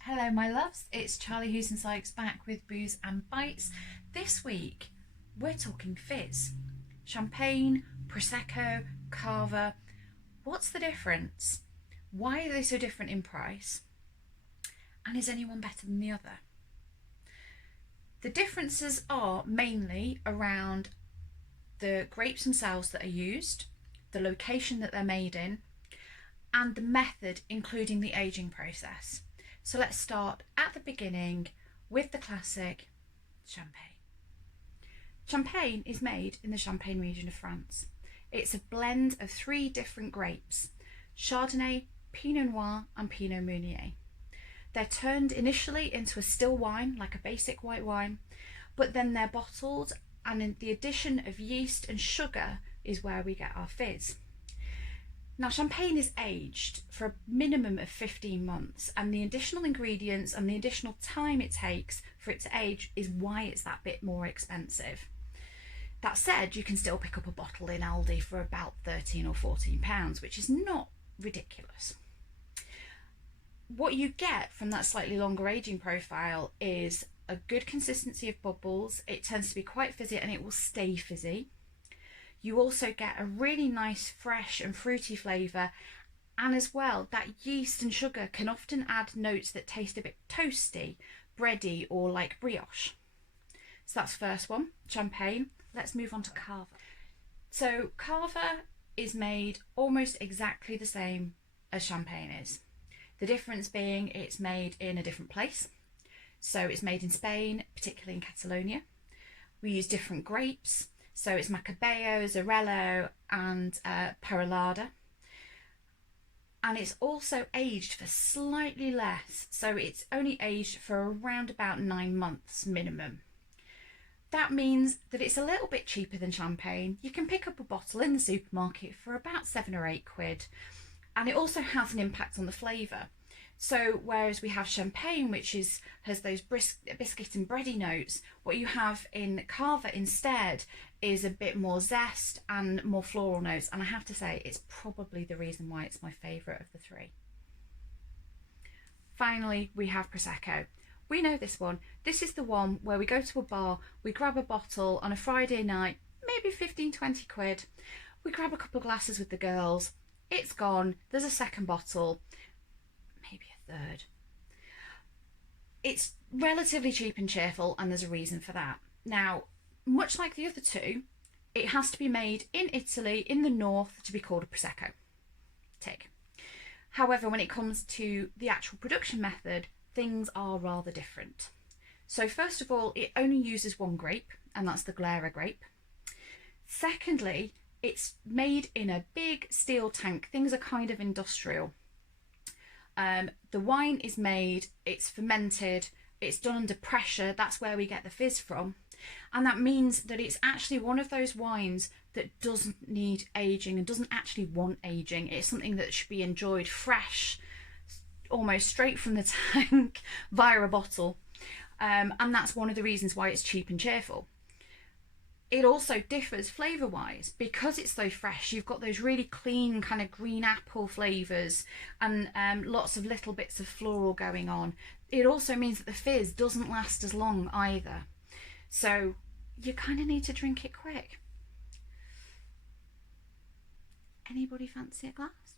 Hello my loves, it's Charlie Hoosen-Sykes back with Booze and Bites. This week we're talking fizz. Champagne, Prosecco, Cava. What's the difference? Why are they so different in price? And is anyone better than the other? The differences are mainly around the grapes themselves that are used, the location that they're made in, and the method, including the aging process. So let's start at the beginning with the classic champagne. Champagne is made in the Champagne region of France. It's a blend of 3 different grapes: Chardonnay, Pinot Noir and Pinot Meunier. They're turned initially into a still wine, like a basic white wine, but then they're bottled, and in the addition of yeast and sugar is where we get our fizz. Now, champagne is aged for a minimum of 15 months, and the additional ingredients and the additional time it takes for it to age is why it's that bit more expensive. That said, you can still pick up a bottle in Aldi for about £13 or £14, which is not ridiculous. What you get from that slightly longer aging profile is a good consistency of bubbles. It tends to be quite fizzy and it will stay fizzy. You also get a really nice fresh and fruity flavour, and as well that yeast and sugar can often add notes that taste a bit toasty, bready or like brioche. So that's the first one, champagne. Let's move on to Cava. So Cava is made almost exactly the same as champagne is. The difference being it's made in a different place. So it's made in Spain, particularly in Catalonia. We use different grapes. So it's Macabeo, Xarello and Perolada. And it's also aged for slightly less. So it's only aged for around about 9 months minimum. That means that it's a little bit cheaper than champagne. You can pick up a bottle in the supermarket for about £7 or £8. And it also has an impact on the flavour. So whereas we have champagne, which has those biscuit and bready notes, what you have in Cava instead is a bit more zest and more floral notes. And I have to say, it's probably the reason why it's my favourite of the 3. Finally, we have Prosecco. We know this one. This is the one where we go to a bar, we grab a bottle on a Friday night, maybe 15-20 £. We grab a couple of glasses with the girls. It's gone. There's a second bottle, maybe a third. It's relatively cheap and cheerful, and there's a reason for that. Now, much like the other 2, it has to be made in Italy, in the north, to be called a Prosecco. Tick. However, when it comes to the actual production method, things are rather different. So first of all, it only uses 1 grape, and that's the Glera grape. Secondly, it's made in a big steel tank. Things are kind of industrial. The wine is made, it's fermented, it's done under pressure. That's where we get the fizz from. And that means that it's actually one of those wines that doesn't need aging and doesn't actually want aging. It's something that should be enjoyed fresh, almost straight from the tank via a bottle. And that's one of the reasons why it's cheap and cheerful. It also differs flavour-wise because it's so fresh. You've got those really clean kind of green apple flavours and lots of little bits of floral going on. It also means that the fizz doesn't last as long either. So you kind of need to drink it quick. Anybody fancy a glass?